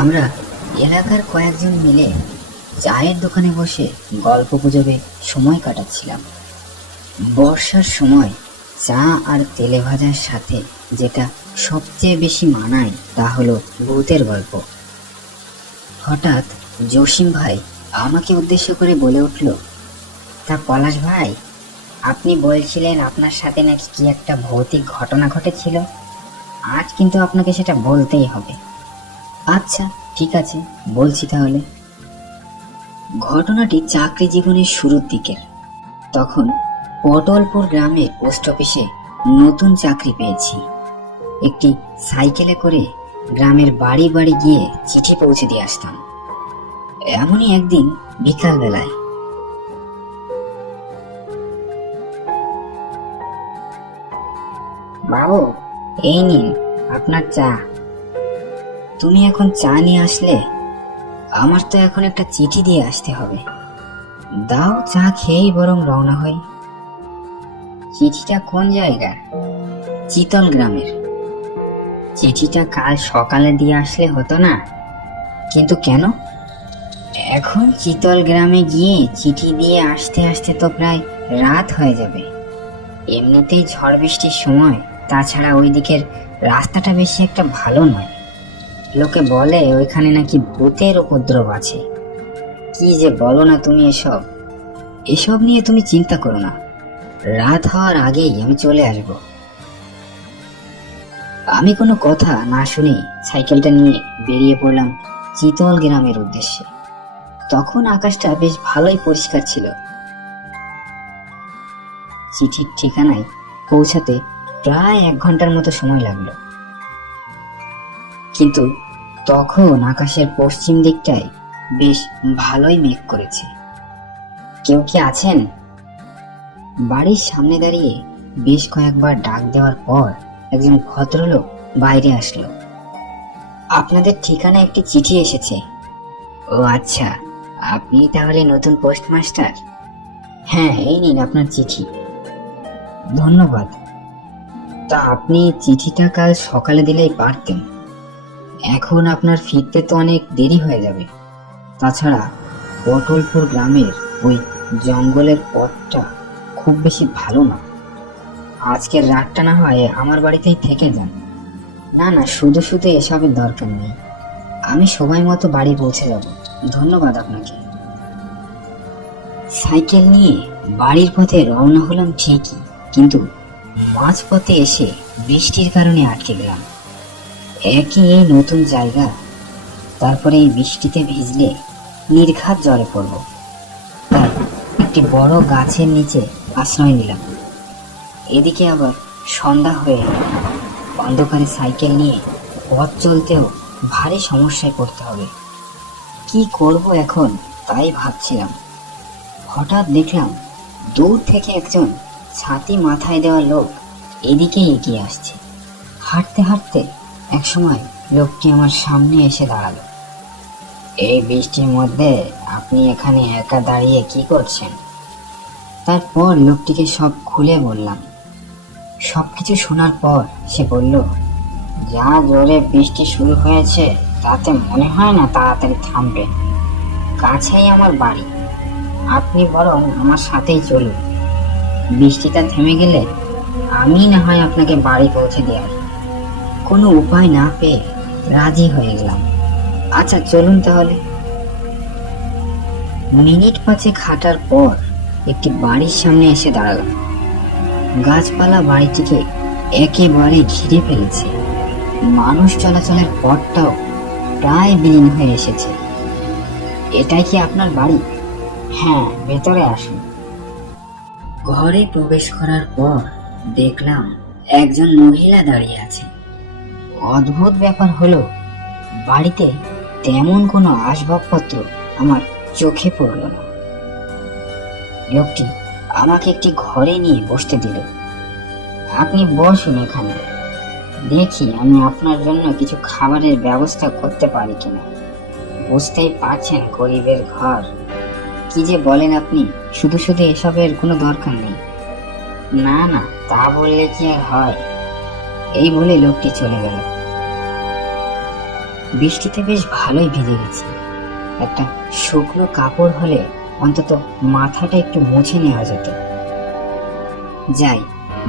আমরা এলাকার কয়েকজন মিলে চায়ের দোকানে বসে গল্প গুজবে সময় কাটাচ্ছিলাম। বর্ষার সময় চা আর তেলে ভাজার সাথে যেটা সবচেয়ে বেশি মানায় তা হলো ভূতের গল্প। হঠাৎ জসিম ভাই আমাকে উদ্দেশ্য করে বলে উঠল, তা পলাশ ভাই, আপনি বলছিলেন আপনার সাথে নাকি কি একটা ভৌতিক ঘটনা ঘটেছিল। আজ কিন্তু আপনাকে সেটা বলতেই হবে। আচ্ছা ঠিক আছে, বলছি তাহলে। ঘটনাটি চাকরি জীবনের শুরুর দিকের। তখন পটলপুর গ্রামে পোস্ট অফিসে নতুন চাকরি পেয়েছি। একটি সাইকেলে করে গ্রামের বাড়ি বাড়ি গিয়ে চিঠি পৌঁছে দিয়ে আসতাম। এমনই একদিন বিকাল বেলায় বাবু, এই নিন আপনার চা। তুমি এখন চা নিয়ে আসলে? আমার তো এখন একটা চিঠি দিয়ে আসতে হবে। দাও, চা খেয়েই বরং রওনা হই। চিঠিটা কোন জায়গার? চিতল গ্রামের। চিঠিটা কাল সকালে দিয়ে আসলে হতো না? কিন্তু কেন? এখন চিতল গ্রামে গিয়ে চিঠি দিয়ে আসতে আসতে তো প্রায় রাত হয়ে যাবে। এমনিতেই ঝড় বৃষ্টির সময়, তাছাড়া ওই দিকের রাস্তাটা বেশি একটা ভালো নয়। লোকে বলে ওইখানে নাকি ভূতের উপদ্রব আছে। কি যে বলো না তুমি এসব। এসব নিয়ে তুমি চিন্তা করো না, রাত হওয়ার আগেই আমি চলে আসব। আমি কোনো কথা না শুনে সাইকেলটা নিয়ে বেরিয়ে পড়লাম চিতল গ্রামের উদ্দেশ্যে। তখন আকাশটা বেশ ভালোই পরিষ্কার ছিল। চিঠির ঠিকানায় পৌঁছাতে প্রায় 1 ঘন্টার মতো সময় লাগলো। কিন্তু তখন আকাশের পশ্চিম দিকটায় বেশ ভালোই মেঘ করেছে। কেউ কি আছেন? বাড়ির সামনে দাঁড়িয়ে বেশ কয়েকবার ডাক দেওয়ার পর একজন ভদ্রলোক বাইরে আসলো। আপনাদের ঠিকানা একটি চিঠি এসেছে। ও আচ্ছা, আপনি তাহলে নতুন পোস্টমাস্টার? হ্যাঁ, এই নিন আপনার চিঠি। ধন্যবাদ। তা আপনি চিঠিটা কাল সকালে দিলেই পারতেন। এখন আপনার ফিরতে তো অনেক দেরি হয়ে যাবে। তাছাড়া পটলপুর গ্রামের ওই জঙ্গলের পথটা খুব বেশি ভালো না। আজকের রাতটা না হয় আমার বাড়িতেই থেকে যান। না না, শুধু শুধু এসবের দরকার নেই। আমি সময় মতো বাড়ি পৌঁছে যাব। ধন্যবাদ আপনাকে। সাইকেল নিয়ে বাড়ির পথে রওনা হলাম ঠিকই, কিন্তু মাঝপথে এসে বৃষ্টির কারণে আটকে গেলাম। একই এই নতুন জায়গা, তারপরে এই বৃষ্টিতে ভিজলে নির্ঘাত জলে পড়ব। তাই একটি বড় গাছের নিচে আশ্রয় নিলাম। এদিকে আবার সন্ধ্যা হয়ে এলো। অন্ধকারে সাইকেল নিয়ে পথ চলতেও ভারী সমস্যায় পড়তে হবে। কি করব এখন তাই ভাবছিলাম। হঠাৎ দেখলাম দূর থেকে একজন ছাতি মাথায় দেওয়া লোক এদিকে এগিয়ে আসছে। হাঁটতে হাঁটতে একসময় লোকটি আমার সামনে এসে দাঁড়ালো। এই বৃষ্টির মধ্যে আপনি এখানে একা দাঁড়িয়ে কি করছেন? তারপর লোকটিকে সব খুলে বললাম। সবকিছু শোনার পর সে বলল, যা জোরে বৃষ্টি শুরু হয়েছে তাতে মনে হয় না তাড়াতাড়ি থামবে। কাছেই আমার বাড়ি, আপনি বরং আমার সাথেই চলুন। বৃষ্টিটা থেমে গেলে আমি না হয় আপনাকে বাড়ি পৌঁছে দিয়ে আসবো। কোনো উপায় না পেয়ে রাজি হয়ে গেলাম। আচ্ছা চলুন তাহলে। মিনিট 5 হাঁটার পর একটি বাড়ির সামনে এসে দাঁড়ালাম। গাছপালা বাড়িটিকে একেবারে ঘিরে ফেলেছে। মানুষ চলাচলের পথটাও প্রায় বিলীন হয়ে এসেছে। এটাই কি আপনার বাড়ি? হ্যাঁ, ভেতরে আসুন। ঘরে প্রবেশ করার পর দেখলাম একজন মহিলা দাঁড়িয়ে আছে। অদ্ভুত ব্যাপার হলো, বাড়িতে তেমন কোনো আসবাবপত্র আমার চোখে পড়ল না। লোকটি আমাকে একটি ঘরে নিয়ে বসতে দিল। আপনি বসুন এখানে, দেখি আমি আপনার জন্য কিছু খাবারের ব্যবস্থা করতে পারি কিনা। বুঝতেই পারছেন গরিবের ঘর। কি যে বলেন আপনি, শুধু শুধু এসবের কোনো দরকার নেই। না না, তা বললে কি আর হয়। এই বলে লোকটি চলে গেল। বৃষ্টিতে বেশ ভালোই ভিজে গেছি। একটা শুকনো কাপড় হলে অন্তত মাথাটা একটু মুছে নেওয়া যেত। যাই,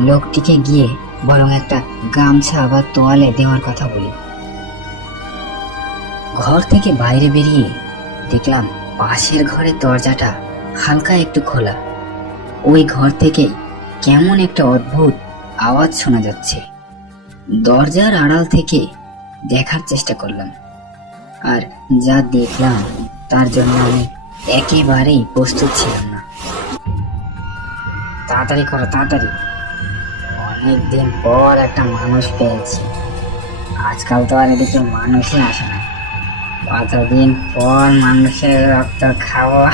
লোকটিকে গিয়ে বরং একটা গামছা বা তোয়ালে দেওয়ার কথা বলি। ঘর থেকে বাইরে বেরিয়ে দেখলাম পাশের ঘরের দরজাটা হালকা একটু খোলা। ওই ঘর থেকে কেমন একটা অদ্ভুত আওয়াজ শোনা যাচ্ছে। দরজার আড়াল থেকে দেখার চেষ্টা করলাম, আর যা দেখলাম তার জন্য আমি একেবারেই প্রস্তুত ছিলাম না। তাড়াতাড়ি করো, তাড়াতাড়ি, অনেকদিন পর একটা মানুষ পেয়েছি। আজকাল তো আর এদিকে মানুষই আসে না, কতদিন পর মানুষের রক্ত খাওয়া।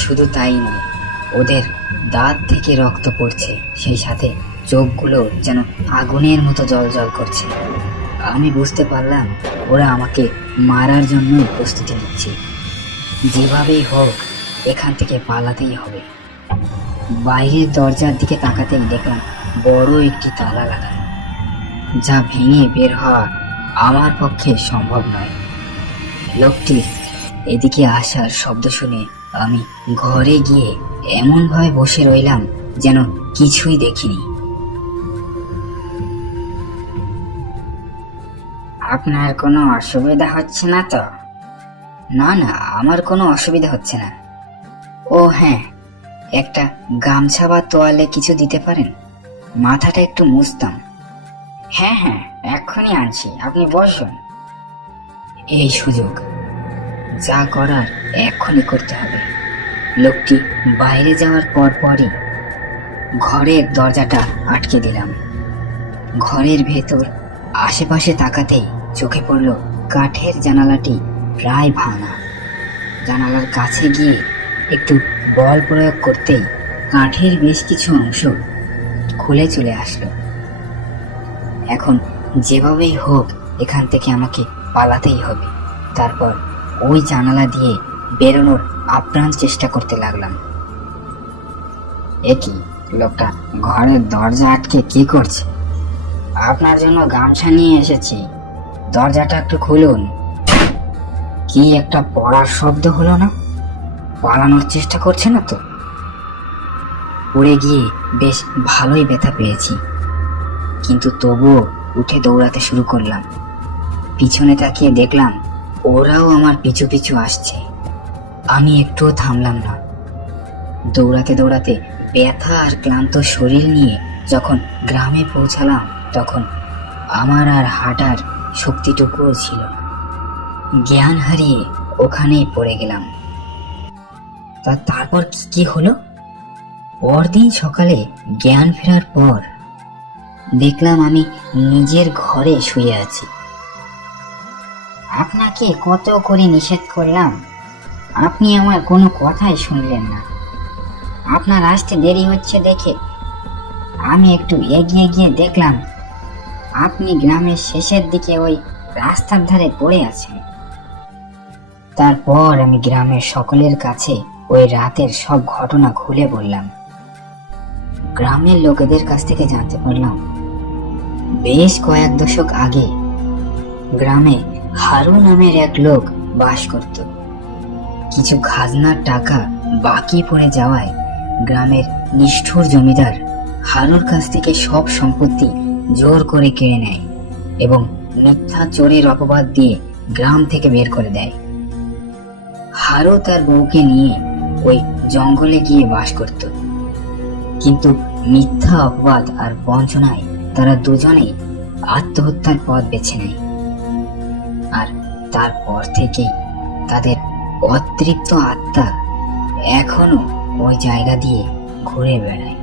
শুধু তাই নয়, ওদের দাঁত থেকে রক্ত পড়ছে, সেই সাথে চোখগুলো যেন আগুনের মতো জ্বলজ্বল করছে। আমি বুঝতে পারলাম ওরা আমাকে মারার জন্য প্রস্তুতি নিচ্ছে। যেভাবেই হোক এখান থেকে পালাতেই হবে। বাইরের দরজার দিকে তাকাতেই দেখলাম বড় একটি তালা লাগানো, যা ভেঙে বের হওয়া আমার পক্ষে সম্ভব নয়। লোকটির এদিকে আসার শব্দ শুনে আমি ঘরে গিয়ে এমন ভাবে বসে রইলাম যেন কিছুই দেখিনি। আপনার কোনো অসুবিধা হচ্ছে না তো? না না, আমার কোনো অসুবিধা হচ্ছে না। ও হ্যাঁ, একটা গামছা বা তোয়ালে কিছু দিতে পারেন? মাথাটা একটু মুছতাম। হ্যাঁ হ্যাঁ, এক্ষুনি আনছি, আপনি বসুন। এই সুযোগ, যা করার এক্ষুনি করতে হবে। লোকটি বাইরে যাওয়ার পরই ঘরের দরজাটা আটকে দিলাম। ঘরের ভেতর আশেপাশে তাকাতেই চোখে পড়ল কাঠের জানালাটি প্রায় ভাঙা। জানালার কাছে গিয়ে একটু বল প্রয়োগ করতেই কাঠের বেশ কিছু অংশ খুলে চলে আসলো। এখন যেভাবেই হোক এখান থেকে আমাকে পালাতেই হবে। তারপর ওই জানালা দিয়ে বেরোনোর আপ্রাণ চেষ্টা করতে লাগলাম। একই লোকটা ঘরের দরজা আটকে কি করছে? আপনার জন্য গামছা নিয়ে এসেছি, দরজাটা একটু খুলুন। কি একটা পড়ার শব্দ হলো না? পালানোর চেষ্টা করছে না তো? পড়ে গিয়ে বেশ ভালোই ব্যথা পেয়েছি, কিন্তু তবুও উঠে দৌড়াতে শুরু করলাম। পিছনে তাকিয়ে দেখলাম ওরাও আমার পিছু পিছু আসছে। আমি একটুও থামলাম না। দৌড়াতে দৌড়াতে ব্যথা আর ক্লান্ত শরীর নিয়ে যখন গ্রামে পৌঁছালাম তখন আমার আর হাঁটার শক্তিটুকুও ছিল না। জ্ঞান হারিয়ে ওখানেই পড়ে গেলাম। তারপর কি হলো? পরদিন সকালে জ্ঞান ফেরার পর দেখলাম আমি নিজের ঘরে শুয়ে আছি। আপনাকে কত করে নিষেধ করলাম, আপনি আমার কোনো কথাই শুনলেন না। আপনার আসতে দেরি হচ্ছে দেখে আমি একটু এগিয়ে গিয়ে দেখলাম আপনি গ্রামের শেষের দিকে ওই রাস্তার ধারে পড়ে আছেন। তারপর আমি গ্রামের সকলের কাছে ওই রাতের সব ঘটনা খুলে বললাম। গ্রামের লোকেদের কাছ থেকে জানতে পারলাম বেশ কয়েক দশক আগে গ্রামে হারু নামের এক লোক বাস করত। কিছু খাজনার টাকা বাকি পড়ে যাওয়ায় গ্রামের নিষ্ঠুর জমিদার হারুর কাছ থেকে সব সম্পত্তি জোর করে কেড়ে নেয় এবং মিথ্যা চোরের অপবাদ দিয়ে গ্রাম থেকে বের করে দেয়। হারু তার বউকে নিয়ে ওই জঙ্গলে গিয়ে বাস করত, কিন্তু মিথ্যা অপবাদ আর বঞ্চনায় তারা দুজনেই আত্মহত্যার পথ বেছে নেয়। আর তারপর থেকেই তাদের অতৃপ্ত আত্মা এখনো ওই জায়গা দিয়ে ঘুরে বেড়ায়।